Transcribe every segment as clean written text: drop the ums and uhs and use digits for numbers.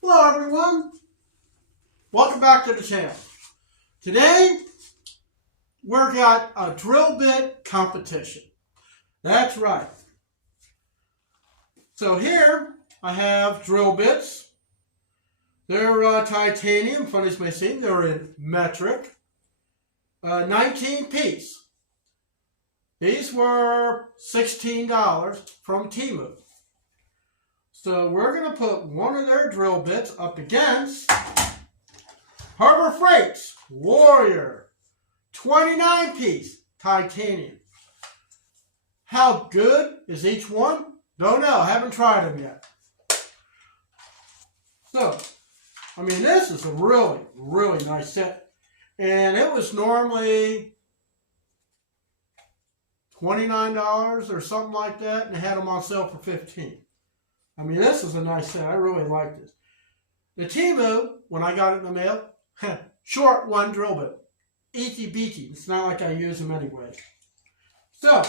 Hello everyone, welcome back to the channel. Today we've got a drill bit competition. That's right. So here I have drill bits. They're titanium, funny as may seem. They're in metric. 19 piece. These were $16 from Temu. So we're going to put one of their drill bits up against Harbor Freight's Warrior 29 piece titanium. How good is each one? Don't know. Haven't tried them yet. So, I mean, this is a really, really nice set. And it was normally $29 or something like that. And they had them on sale for $15. I mean, this is a nice set. I really like this. The Temu, when I got it in the mail, short one drill bit. Easy beaty. It's not like I use them anyway. So,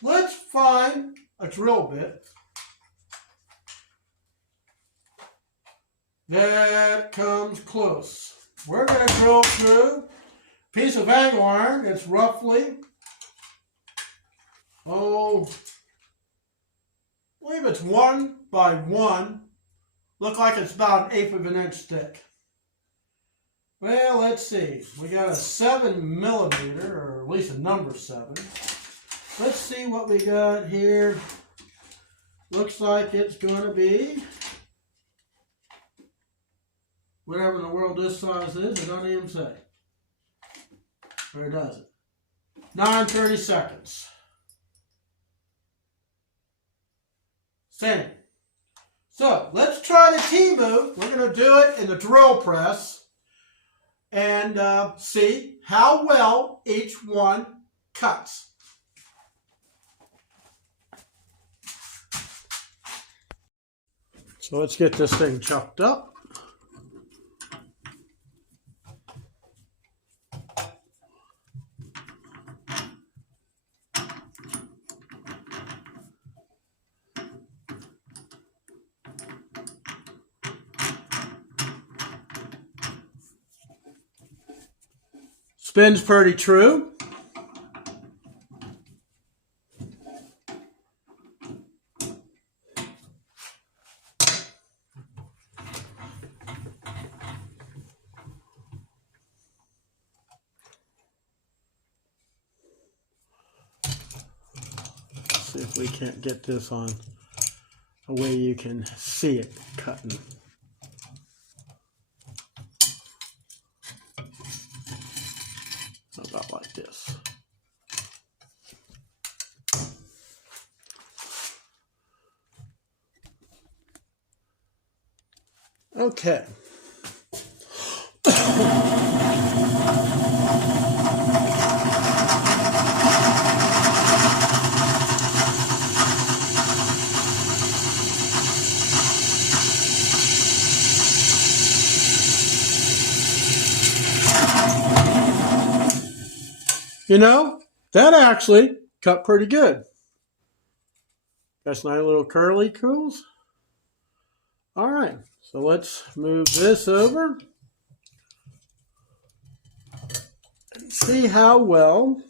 let's find a drill bit that comes close. We're going to drill through a piece of angle iron. It's roughly, I believe it's 1 by 1. Look like it's about 1/8 of an inch thick. Well, let's see. We got a 7mm, or at least a number 7. Let's see what we got here. Looks like it's going to be whatever in the world this size is. It doesn't even say. Or does it? 9/32. Same. So let's try the Temu. We're going to do it in the drill press and see how well each one cuts. So let's get this thing chopped up. Spins pretty true. See if we can't get this on a way you can see it cutting. About like this. Okay. You know, that actually cut pretty good. That's nice little curly curls. All right, so let's move this over and see how well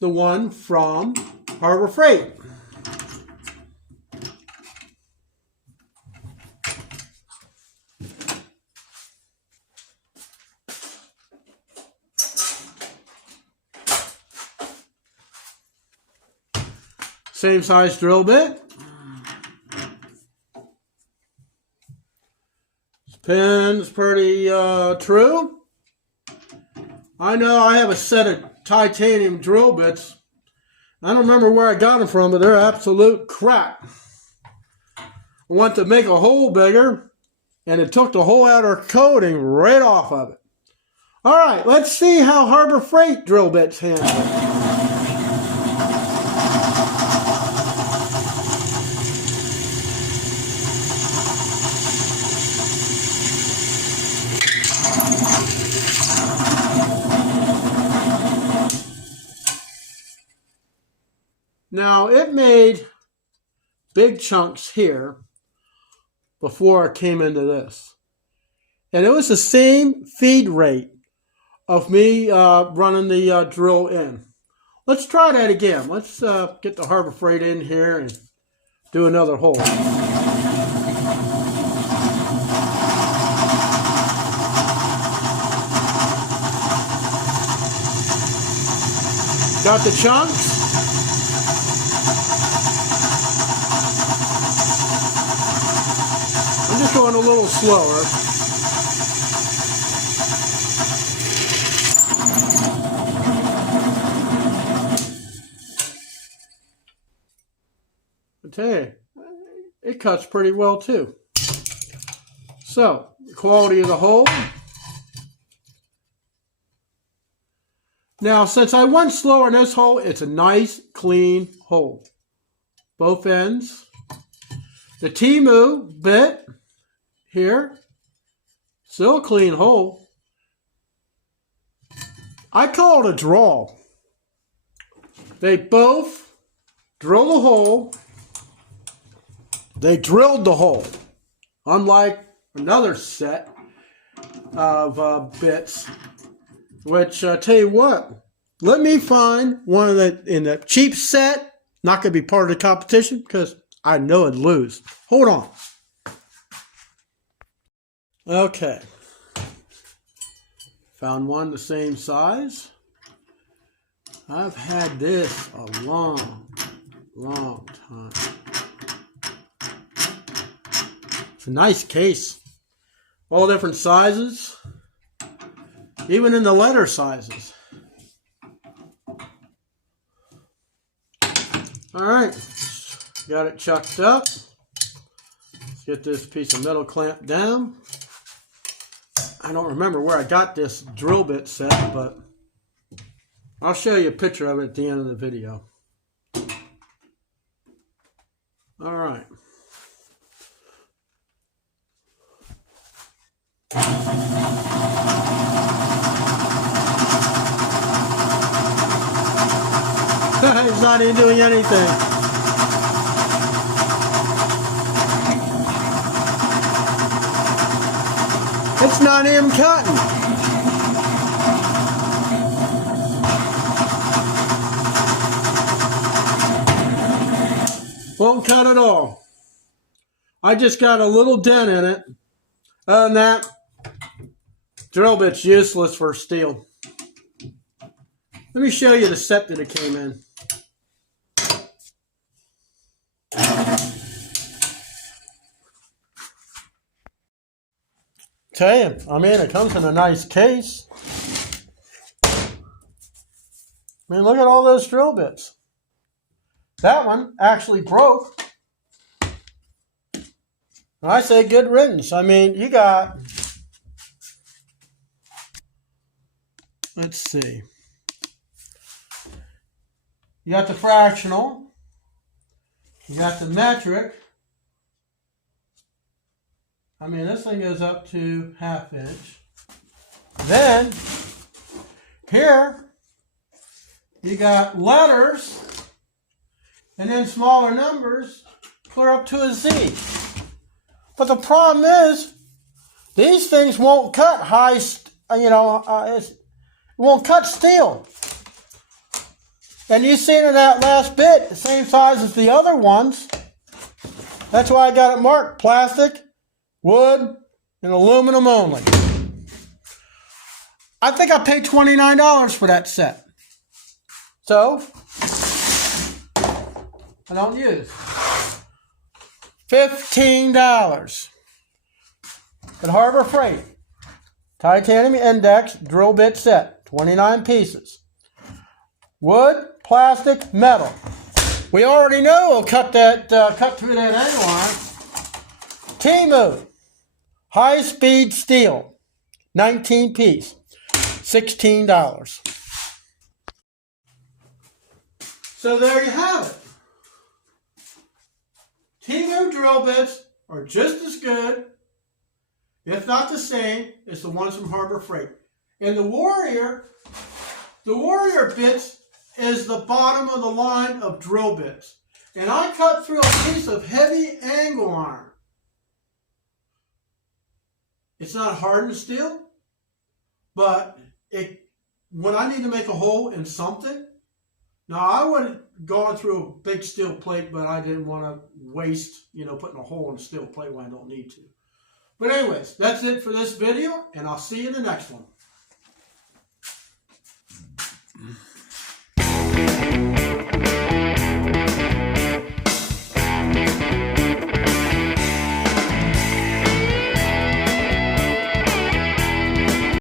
the one from Harbor Freight. Same size drill bit. Pin's pretty true. I know I have a set of titanium drill bits. I don't remember where I got them from, but they're absolute crap. I want to make a hole bigger, and it took the whole outer coating right off of it. All right, let's see how Harbor Freight drill bits handle it. Now, it made big chunks here, before I came into this. And it was the same feed rate of me running the drill in. Let's try that again. Let's get the Harbor Freight in here and do another hole. Got the chunks. I'm just going a little slower. I tell you, it cuts pretty well too. So, the quality of the hole. Now, since I went slower in this hole, it's a nice, clean hole. Both ends. The Temu bit here, still a clean hole. I call it a draw. They both drill the hole. They drilled the hole. Unlike another set of bits, which tell you what, let me find one of the, in the cheap set, not going to be part of the competition because I know I'd lose. Hold on. Okay. Found one the same size. I've had this a long, long time. It's a nice case. All different sizes. Even in the letter sizes. Alright. Got it chucked up. Let's get this piece of metal clamped down. I don't remember where I got this drill bit set, but I'll show you a picture of it at the end of the video. Alright. It's not even doing anything. It's not even cutting. Won't cut at all. I just got a little dent in it. Other than that, drill bit's useless for steel. Let me show you the set that it came in. Tell you, I mean, it comes in a nice case. I mean, look at all those drill bits. That one actually broke. I say good riddance. I mean, you got, let's see. You got the fractional. You got the metric. I mean, this thing goes up to 1/2 inch. Then, here, you got letters, and then smaller numbers, clear up to a Z. But the problem is, these things won't cut high, it won't cut steel. And you seen in that last bit, the same size as the other ones. That's why I got it marked plastic, wood, and aluminum only. I think I paid $29 for that set. So, I don't use. $15 at Harbor Freight. Titanium index drill bit set, 29 pieces. Wood, plastic, metal. We already know we'll cut through that angle line. Temu, high-speed steel, 19 piece, $16. So there you have it. Temu drill bits are just as good, if not the same, as the ones from Harbor Freight. And the Warrior bits is the bottom of the line of drill bits. And I cut through a piece of heavy angle iron. It's not hardened steel, but when I need to make a hole in something, now I would have gone through a big steel plate, but I didn't want to waste, putting a hole in a steel plate when I don't need to. But anyways, that's it for this video, and I'll see you in the next one.